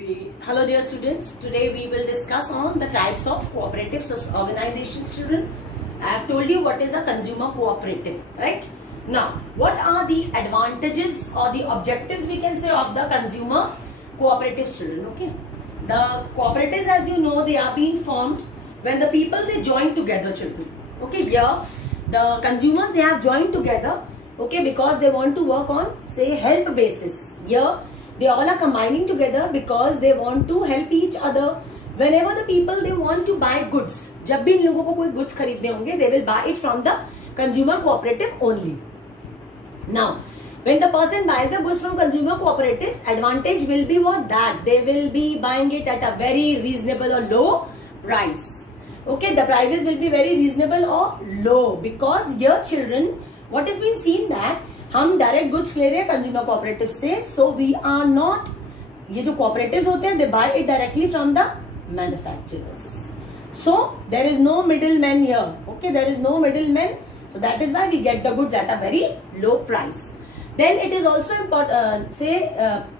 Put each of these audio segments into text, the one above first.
Hello dear students, today we will discuss on the types of cooperative organizations. Children, I have told you what is a consumer cooperative, right? Now, what are the advantages or the objectives we can say of the consumer cooperatives, children? Okay, the cooperatives, as you know, they are being formed when the people they join together, children. Okay, here the consumers they have joined together, okay, because they want to work on say help basis. Here they all are combining together because they want to help each other. Whenever the people they want to buy goods, जब भी इन लोगों को कोई goods खरीदने होंगे, they will buy it from the consumer cooperative only. Now, when the person buys the goods from consumer cooperatives, advantage will be what? That they will be buying it at a very reasonable or low price. Okay, the prices will be very reasonable or low because here children, what has been seen that हम direct goods ले रहे हैं consumer cooperative से, so we are not, ये जो cooperatives होते हैं they buy it directly from the manufacturers, so there is no middle man here. Okay, there is no middle man, so that is why we get the goods at a very low price. Then it is also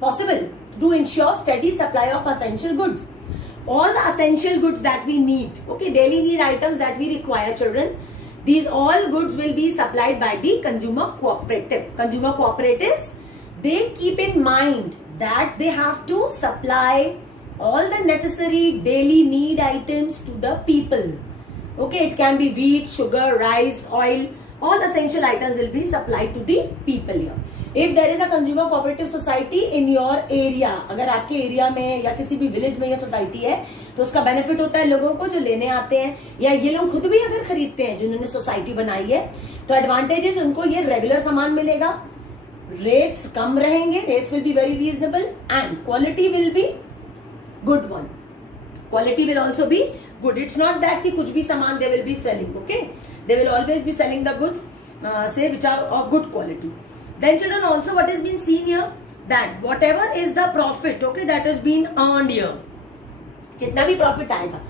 possible to ensure steady supply of essential goods, all the essential goods that we need, okay, daily need items that we require, children. These all goods will be supplied by the consumer cooperative. Consumer cooperatives, they keep in mind that they have to supply all the necessary daily need items to the people. Okay, it can be wheat, sugar, rice, oil, all essential items will be supplied to the people here. If there is a consumer cooperative society in your area, अगर आपके area में या किसी भी village में ये society है तो उसका बेनिफिट होता है लोगों को जो लेने आते हैं, या ये लोग खुद भी अगर खरीदते हैं जिन्होंने सोसाइटी बनाई है, तो एडवांटेजेस उनको ये रेगुलर सामान मिलेगा, रेट्स कम रहेंगे, rates will be very reasonable and quality will be good one. Quality will also be good. It's not that कि कुछ भी सामान they will be selling. Okay, they will always be selling the goods say which are of good quality. Then children, also what has been seen here, that whatever is the profit, okay, that has been earned here, जितना भी profit आएगा,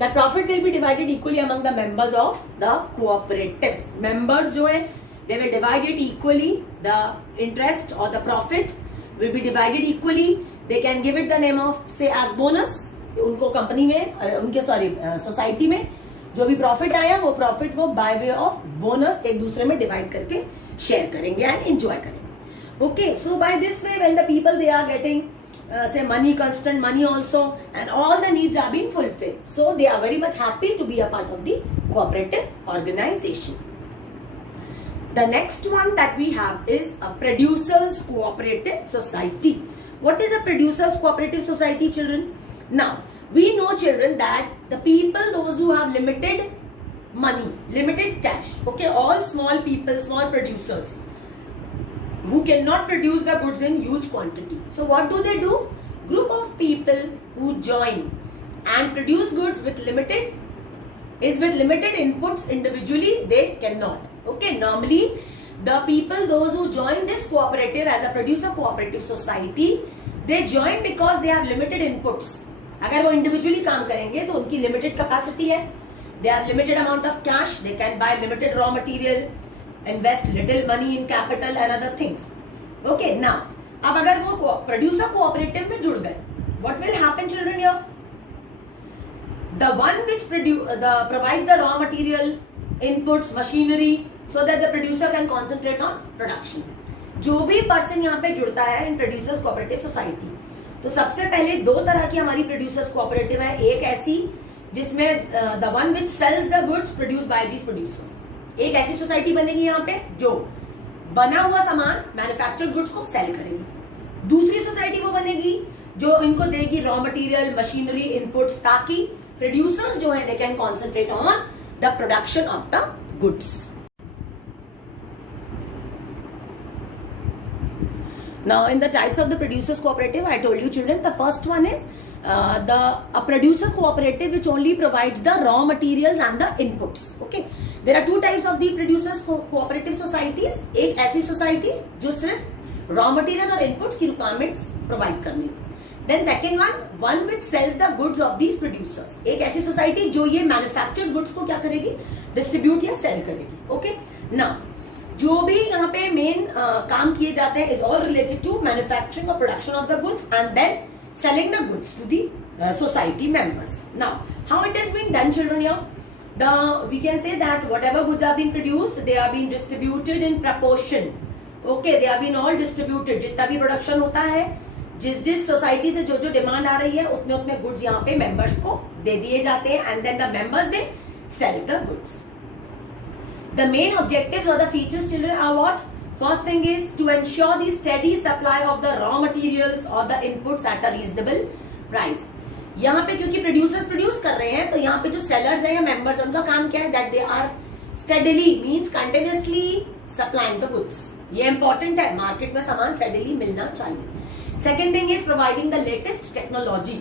that profit will be divided equally among the members of the cooperatives. Members जो हैं, they will divide it equally. The interest or the profit will be divided equally. They can give it the name of say as bonus. उनको company में, उनके society में जो भी profit आया वो प्रॉफिट वो बाय वे ऑफ बोनस एक दूसरे में डिवाइड करके शेयर करेंगे एंड एंजॉय करेंगे. Okay, so by this way when the people they are getting say money, constant money also, and all the needs are being fulfilled, so they are very much happy to be a part of the cooperative organization. The next one that we have is a producers cooperative society. What is a producers cooperative society, children? Now we know, children, that the people, those who have limited money, limited cash, okay, all small people, small producers who cannot produce the goods in huge quantity. So what do? Group of people who join and produce goods with limited inputs individually, they cannot. Okay, normally the people, those who join this cooperative as a producer cooperative society, they join because they have limited inputs. अगर वो individually काम करेंगे तो उनकी limited capacity है, they have limited amount of cash, they can buy limited raw material, invest little money in capital and other things. Okay, now अब अगर वो प्रोड्यूसर कोऑपरेटिव में जुड़ गए, what will happen, children? Here the one which provides the raw material, inputs, machinery, so that the producer can concentrate on production. जो भी person यहाँ पे जुड़ता है इन प्रोड्यूसर्स कोऑपरेटिव सोसाइटी, तो सबसे पहले दो तरह की हमारी प्रोड्यूसर्स कोऑपरेटिव है. एक ऐसी जिसमें the one which sells the goods produce by these producers, एक ऐसी सोसाइटी बनेगी यहाँ पे जो बना हुआ सामान मैन्युफैक्चर्ड गुड्स को सेल करेगी. दूसरी सोसाइटी वो बनेगी जो इनको देगी रॉ मटेरियल, मशीनरी, इनपुट्स, ताकि प्रोड्यूसर्स जो है they can concentrate on the production of the goods. Now, in the types of the producers cooperative, I told you, children, the first one is a producer cooperative which only provides the raw materials and the inputs. Okay, there are two types of the producers cooperative societies. एक ऐसी society जो सिर्फ raw material और inputs की requirements provide करनी. Then second one which sells the goods of these producers. एक ऐसी society जो ये manufactured goods को क्या करेगी, distribute या sell करेगी. Okay, now जो भी यहाँ पे मेन काम किए जाते हैं is all related to manufacturing और production of the goods, and then selling the goods to the society members. Now, how it has been done, children? Here, we can say that whatever goods are being produced, they are being distributed in proportion. Okay, they are being all distributed. जितना भी production होता है, जिस society से जो demand आ रही है, उतने गुड्स यहाँ पे मेंबर्स को दे दिए जाते हैं, and then the members they sell the goods. The main objectives और the features, children, are what? First thing is to ensure the steady supply of the raw materials और the inputs at a reasonable price. यहाँ पे क्योंकि producers produce कर रहे हैं, तो यहाँ पे जो सेलर्स है या मेंबर्स, उनका काम क्या है? That they are steadily means continuously supplying the goods. ये इंपॉर्टेंट है, मार्केट में सामान स्टेडीली मिलना चाहिए. Second thing is providing the latest technology.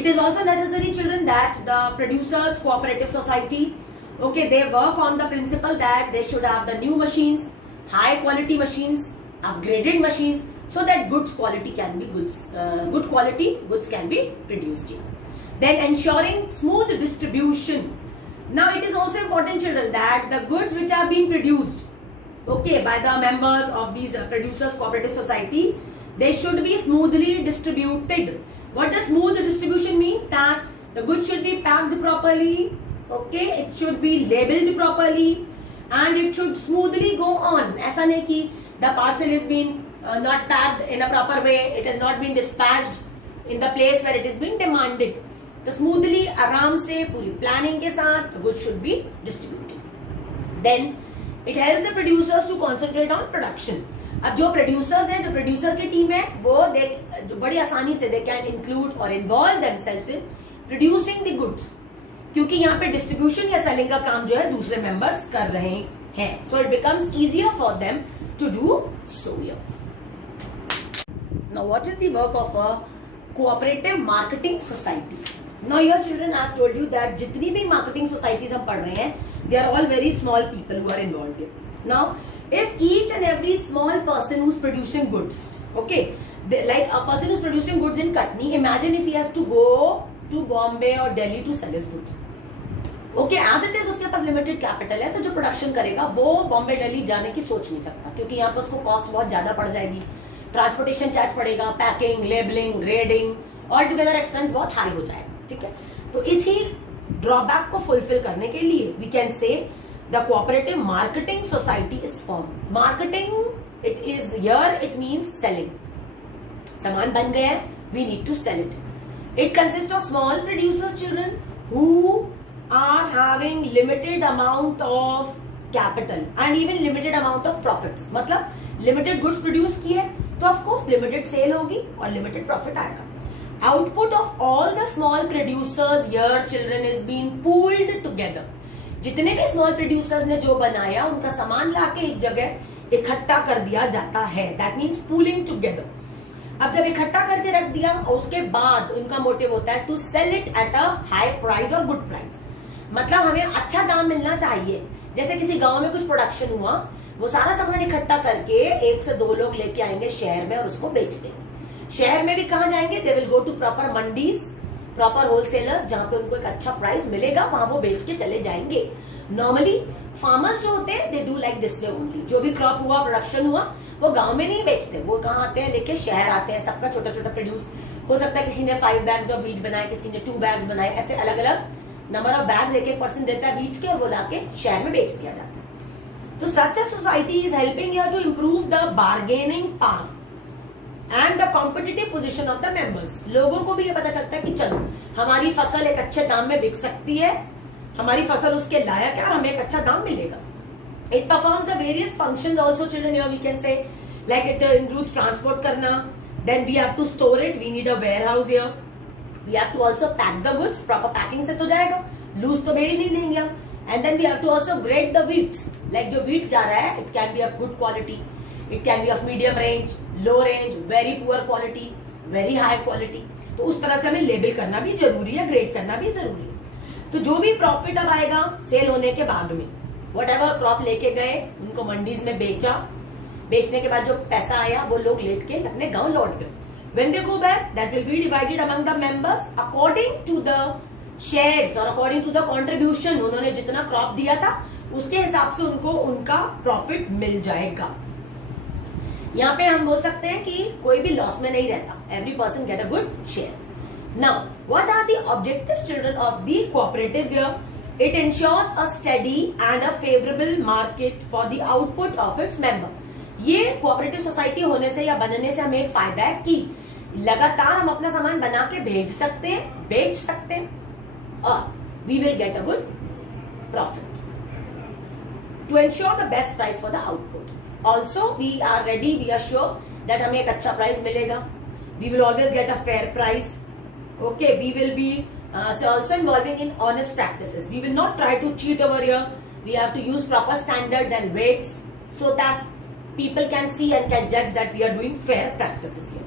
It is also necessary, children, that the producers cooperative society, okay, they work on the principle that they should have the new machines, high quality machines, upgraded machines, so that good quality goods can be produced. Then ensuring smooth distribution. Now it is also important, children, that the goods which are being produced, okay, by the members of these producers cooperative society, they should be smoothly distributed. What does smooth distribution means? That the goods should be packed properly, okay, it should be labeled properly, and it should smoothly go on. ऐसा नहीं कि the parcel is being not packed in a proper way, it has not been dispatched in the place where it is being demanded. तो smoothly, आराम से, पूरी planning के साथ the goods should be distributed. Then it helps the producers to concentrate on production. अब जो producers हैं, जो प्रोड्यूसर की टीम है, वो जो बड़ी आसानी से दे कैन इंक्लूड और involve themselves in producing the goods, क्योंकि यहाँ पे डिस्ट्रीब्यूशन या सेलिंग का काम जो है दूसरे मेंबर्स कर रहे हैं. So it becomes easier for them to do so. Now what is the work of a cooperative marketing society? Now your children, I have told you that जितनी भी मार्केटिंग सोसाइटीज हम पढ़ रहे हैं, they are all very small people who are involved. Now if each and every small person who's producing goods, okay, like a person who's producing goods in Katni, imagine if he has to go to Bombay or Delhi to sell his goods. Okay, as it is उसके पास limited capital है, तो जो production करेगा वो बॉम्बे दिल्ली जाने की सोच नहीं सकता, क्योंकि यहाँ पर उसको कॉस्ट बहुत ज्यादा पड़ जाएगी. ट्रांसपोर्टेशन चार्ज पड़ेगा, packing, labelling, grading, all together expense बहुत हाई हो जाएगा. ठीक है, तो इसी ड्रॉबैक को फुलफिल करने के लिए we can say the cooperative marketing society is formed. Marketing, it is here, it means selling. सामान बन गया है, we need to sell it. It consists of small producers, children, who are having limited amount of capital and even limited amount of profits. मतलब limited goods produce किए, तो of course limited sale होगी और limited profit आएगा. Output of all the small producers here, children, is being pooled together. जितने भी small producers ने जो बनाया, उनका सामान लाके एक जगह इकट्ठा कर दिया जाता है. That means pooling together. अब जब इकट्ठा करके रख दिया, और उसके बाद उनका मोटिव होता है to sell it at a high price और गुड प्राइस. मतलब हमें अच्छा दाम मिलना चाहिए. जैसे किसी गांव में कुछ प्रोडक्शन हुआ, वो सारा सामान इकट्ठा करके 1 से 2 लोग लेके आएंगे शहर में और उसको बेच देंगे. शहर में भी कहाँ जाएंगे? They will go to proper mandis, proper wholesalers, जहां पे उनको एक अच्छा प्राइस मिलेगा, वहां वो बेच के चले जाएंगे. नॉर्मली फार्मर्स जो होते हैं, they do like this way only. जो भी क्रॉप हुआ, प्रोडक्शन हुआ, वो गांव में नहीं बेचते, वो कहाँ आते हैं? लेके शहर आते हैं. सबका छोटा छोटा प्रोड्यूस हो सकता है, किसी ने 5 बैग्स ऑफ व्हीट बनाए, किसी ने 2 बैग्स बनाए, ऐसे अलग अलग नंबर ऑफ बैग्स एक पर्सन देता है व्हीट के, और वो लाके शहर में बेच दिया जाता है. तो such a society is helping here to improve the bargaining power and the competitive position of the members. लोगों को भी ये पता चलता है कि चलो हमारी फसल एक अच्छे दाम में बिक सकती है, हमारी फसल उसके लायक है और हमें एक अच्छा दाम मिलेगा. It performs the various functions also, children. Here we can say like it includes transport करना, then we have to store it, we need a warehouse here, we have to also pack the goods. Proper packing से तो जाएगा, loose तो भेज ही नहीं देंगे हम. And then we have to also grade the wheats. Like जो wheat जा रहा है, it can be of good quality, it can be of medium range, low range, very poor quality, very high quality. तो उस तरह से हमें label करना भी जरूरी है, ग्रेड करना भी जरूरी है. तो जो भी प्रॉफिट अब आएगा सेल होने के बाद में, वट एवर क्रॉप लेके गए, उनको मंडीज में बेचा, बेचने के बाद जो पैसा आया वो लोग लेट के अपने गांव लौट गए. When they go back, that will be divided among the members according to the shares और अकॉर्डिंग टू द कॉन्ट्रीब्यूशन. उन्होंने जितना क्रॉप दिया था, उसके हिसाब से उनको उनका प्रॉफिट मिल जाएगा. यहाँ पे हम बोल सकते हैं कि कोई भी लॉस में नहीं रहता, every person get a good share. Now what are the objectives children of the cooperatives here? It ensures a steady and a favorable market for the output of its member. ये cooperative society होने से या बनने से हमें एक फायदा है कि लगातार हम अपना सामान बना के भेज सकते हैं, बेच सकते हैं और we will get a good profit to ensure the best price for the output. Also we are ready, we are sure that हमें एक अच्छा प्राइस मिलेगा. We will always get a fair price. Okay, we will be so also involving in honest practices. We will not try to cheat over here. We have to use proper standards and weights so that people can see and can judge that we are doing fair practices here.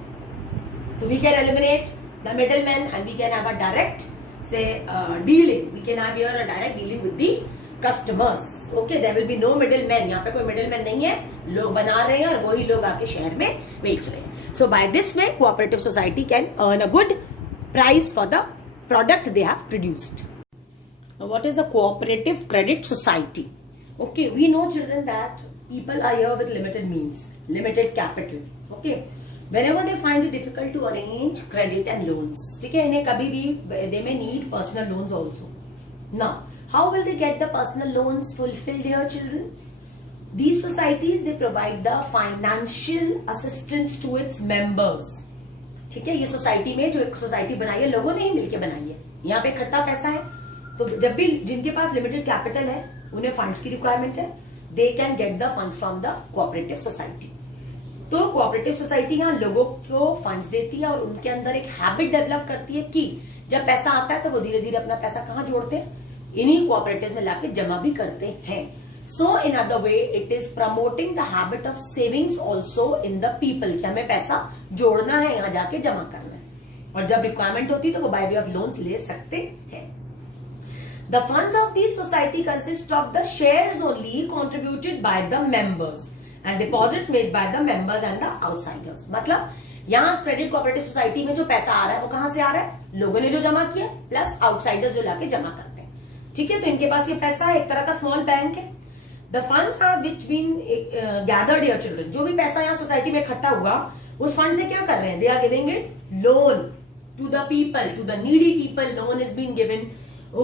So we can eliminate the middlemen and we can have a direct dealing. We can have here a direct dealing with the customers. Okay, there will be no middlemen. यहाँ पे कोई middleman नहीं है, लोग बना रहे हैं और वही लोग आके शहर में बेच रहे हैं. So by this way, cooperative society can earn a good price for the product they have produced. Now, what is a cooperative credit society? Okay, we know children that people are here with limited means, limited capital. Okay, whenever they find it difficult to arrange credit and loans, ठीक है, इन्हें कभी भी they may need personal loans also. Now, how will they get the personal loans fulfilled here, children? These societies, they provide the financial assistance to its members. ठीक है, ये society में जो एक सोसाइटी बनाई है लोगों ने ही मिलकर बनाई है. यहाँ पे इकट्ठा पैसा है, तो जब भी जिनके पास लिमिटेड कैपिटल है उन्हें फंड्स की रिक्वायरमेंट है, they can get the funds from the cooperative society. तो कोऑपरेटिव सोसाइटी यहाँ लोगों को फंड्स देती है और उनके अंदर एक हैबिट डेवलप करती है कि जब पैसा आता है तो वो धीरे धीरे अपना पैसा कहाँ जोड़ते हैं, इन्हीं कोऑपरेटिव में लाके जमा भी करते हैं. So in other way, it is promoting the habit of savings also in the people कि हमें पैसा जोड़ना है, यहाँ जाके जमा करना है और जब रिक्वायरमेंट होती है तो वो by way of loans ले सकते हैं. The funds of this society consist of the shares only contributed by the members and deposits made by the members and the outsiders. मतलब यहाँ क्रेडिट कोऑपरेटिव सोसाइटी में जो पैसा आ रहा है वो कहाँ से आ रहा है? लोगों ने जो जमा किया प्लस आउटसाइडर्स जो लाके जमा करते हैं. ठीक है, तो इनके पास ये पैसा एक तरह का स्मॉल बैंक है. The funds are which been gathered here, children. जो भी पैसा यहाँ सोसाइटी में इकट्ठा हुआ उस फंड से क्या कर रहे हैं? They are giving it loan to the people, to the needy people. Loan is being given,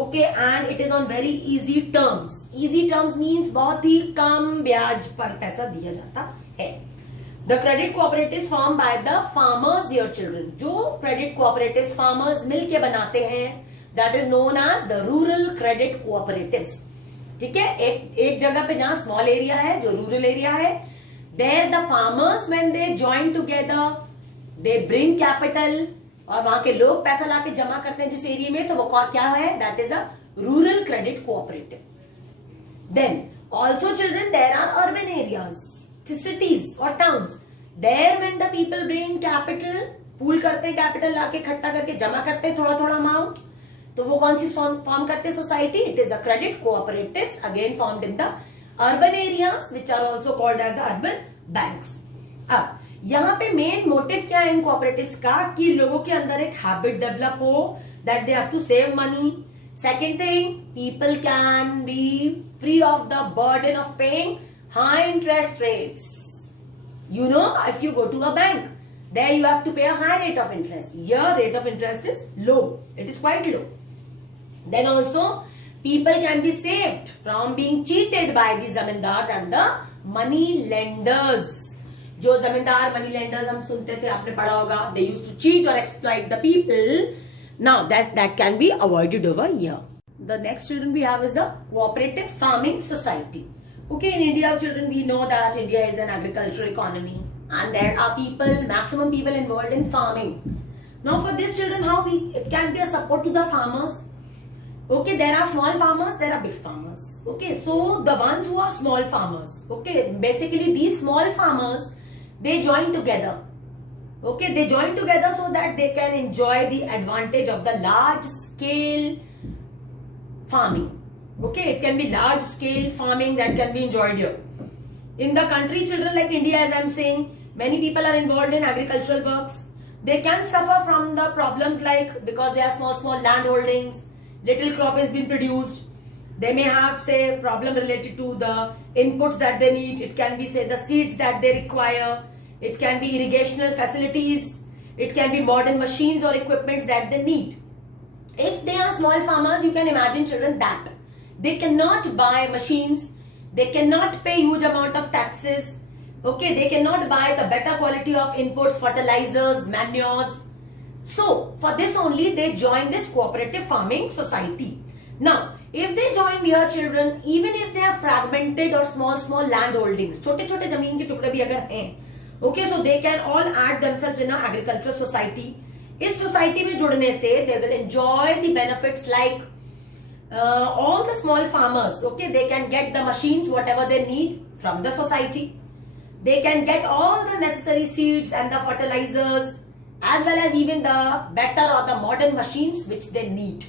okay, and it is on very easy terms. Easy terms means बहुत ही कम ब्याज पर पैसा दिया जाता है. The credit cooperatives formed by the farmers here, children. जो credit cooperatives farmers मिलके बनाते हैं, that is known as the rural credit cooperatives. ठीक है, एक जगह पे जहां स्मॉल एरिया है जो रूरल एरिया है, there the farmers when they join together they bring capital और वहां के लोग पैसा लाके जमा करते हैं जिस एरिया में, तो वो क्या है? That is a rural credit cooperative. Then also children there are urban areas, cities और towns. There when the people bring capital, pool करते हैं कैपिटल लाके इकट्ठा करके जमा करते हैं थोड़ा थोड़ा अमाउंट, तो वो कौन सी फॉर्म करते हैं society? It is a credit cooperatives again formed in the urban areas which are also called as the urban banks. अब यहाँ पे मेन मोटिव क्या है इन कोऑपरेटिव्स का? कि लोगों के अंदर एक हैबिट डेवलप हो that they have to save money. Second thing, people can be free of the burden of paying high interest rates. You know, if you go to a bank, there you have to pay a high rate of interest. Your rate of interest is low. It is quite low. Then also, people can be saved from being cheated by the zamindars and the money lenders. जो जमींदार money lenders हम सुनते थे, आपने पढ़ा होगा, they used to cheat or exploit the people. Now that can be avoided over here. The next children we have is a cooperative farming society. Okay, in India, children, we know that India is an agricultural economy and there are maximum people involved in farming. Now for this children, it can be a support to the farmers. Okay, there are small farmers, there are big farmers. Okay, so the ones who are small farmers, okay, basically these small farmers, they join together. Okay, they join together so that they can enjoy the advantage of the large scale farming. Okay, it can be large scale farming that can be enjoyed here. In the country, children, like India, as I am saying, many people are involved in agricultural works. They can suffer from the problems like, because they are small land holdings, little crop is being produced. They may have, say, problem related to the inputs that they need. It can be, say, the seeds that they require. it can be irrigational facilities, it can be modern machines or equipments that they need. If they are small farmers, you can imagine children that they cannot buy machines, they cannot pay huge amount of taxes, okay, they cannot buy the better quality of inputs, fertilizers, manures. So for this only they join this cooperative farming society. Now if they join here children, even if they are fragmented or small land holdings, छोटे छोटे जमीन के टुकड़े भी अगर हैं, okay, so they can all add themselves in an agricultural society. इस society में जुड़ने से they will enjoy the benefits like all the small farmers, okay, they can get the machines whatever they need from the society. They can get all the necessary seeds and the fertilizers as well as even the better or the modern machines which they need.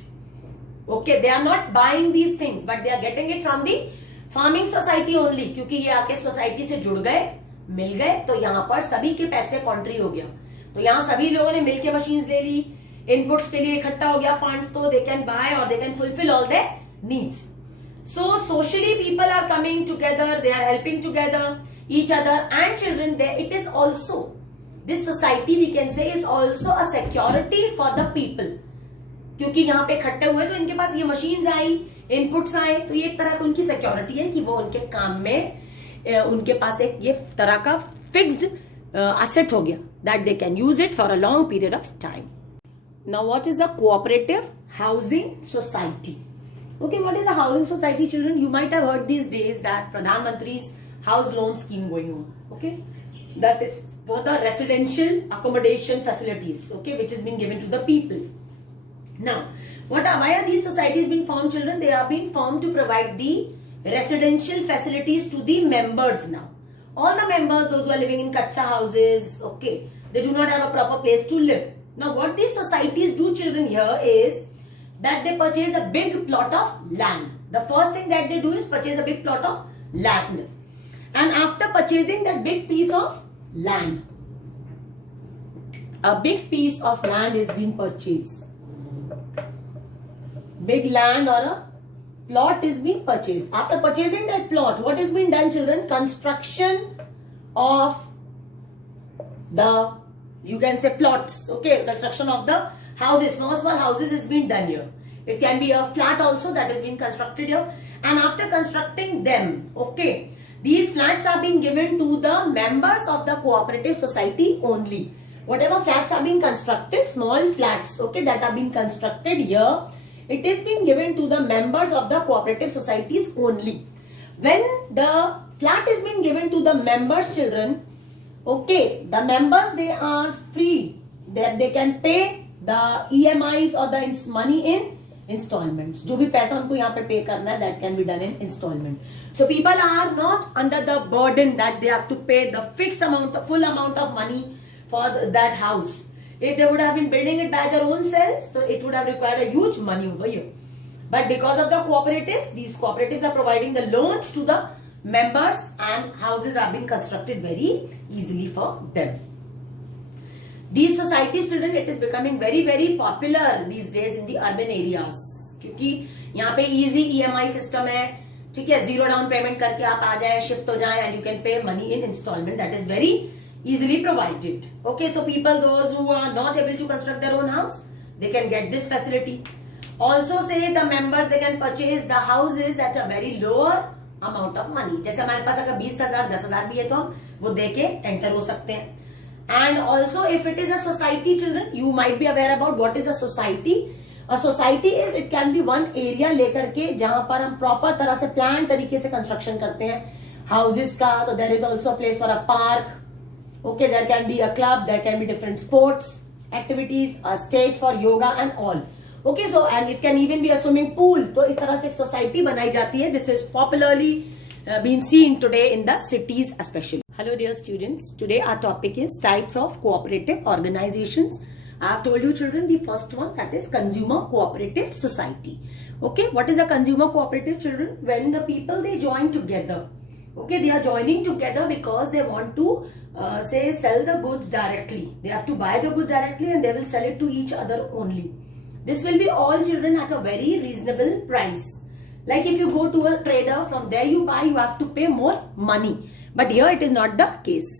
Okay, they are not buying these things but they are getting it from the farming society only, क्योंकि ये आके society से जुड़ गए, मिल गए, तो यहाँ पर सभी के पैसे कॉन्ट्री हो गया, तो यहाँ सभी लोगों ने मिलके मशीन्स ले ली, इनपुट्स के लिए इकट्ठा हो गया फंड्स, तो दे कैन बाय और they can fulfil all there needs. So socially people are coming together, they are helping together each other and children there. It is also, this society we can say is also a security for the people, क्योंकि यहाँ पे इकट्ठे हुए तो इनके पास ये machines आई, inputs आए, तो ये एक तरह की उनकी सिक्योरिटी है कि वो उनके काम में उनके पास एक ये तरह का फिक्स्ड asset हो गया, that they can use it for a long period of time. Now what is a cooperative housing society? Okay, what is a housing society children? You might have heard these days that Pradhan Mantri's house loan scheme going on. Okay, that is for the residential accommodation facilities, okay, which is being given to the people. Now why are these societies being formed children? They are being formed to provide the residential facilities to the members. Now all the members, those who are living in kacha houses, okay, they do not have a proper place to live. Now what these societies do children here is that they purchase a big plot of land. The first thing that they do is purchase a big plot of land, and after purchasing that big piece of land, a big piece of land is being purchased, big land or a plot is being purchased. After purchasing that plot, what is being done children? Construction of the, you can say plots, okay, construction of the houses, small houses is being done here. It can be a flat also that is being constructed here, and after constructing them, okay, these flats are being given to the members of the cooperative society only. Whatever flats are being constructed, small flats, okay, that are being constructed here, it is being given to the members of the cooperative societies only. When the flat is being given to the members children, okay, the members, they are free, that they can pay the EMIs or the money in installments. जो भी पैसा उनको यहाँ पे pay करना है, that can be done in installment. So people are not under the burden that they have to pay the fixed amount, the full amount of money for that house. If they would have been building it by their own selves, so it would have required a huge money over here. But because of the cooperatives, these cooperatives are providing the loans to the members and houses are being constructed very easily for them. These societies children, it is becoming very popular these days in the urban areas, क्योंकि यहाँ पे easy EMI system है, ठीक है, zero down payment करके आप आ जाए, shift हो जाए, and you can pay money in installment. That is very easily provided. Okay, so people, those who are not able to construct their own house, they can get this facility. Also say the members, they can purchase the houses at a very lower amount of money. जैसे हमारे पास अगर 20,000 10,000 भी है तो हम वो देके enter हो सकते हैं. And also if it is a society children, you might be aware about what is a society. A society is, it can be one area लेकर के जहां पर हम proper तरह से plan तरीके से construction करते हैं houses का. तो there is also a place for a park. Okay, there can be a club, there can be different sports activities, a stage for yoga and all. Okay, so and it can even be a swimming pool. तो इस तरह से एक society बनाई जाती है. This is popularly being seen today in the cities especially. Hello dear students, today our topic is types of cooperative organizations. I have told you children the first one, that is consumer cooperative society. Okay, what is a consumer cooperative children? When the people they join together, okay, they are joining together because they want to say sell the goods directly. They have to buy the goods directly and they will sell it to each other only. This will be all children at a very reasonable price. Like if you go to a trader, from there you buy, you have to pay more money. But here it is not the case.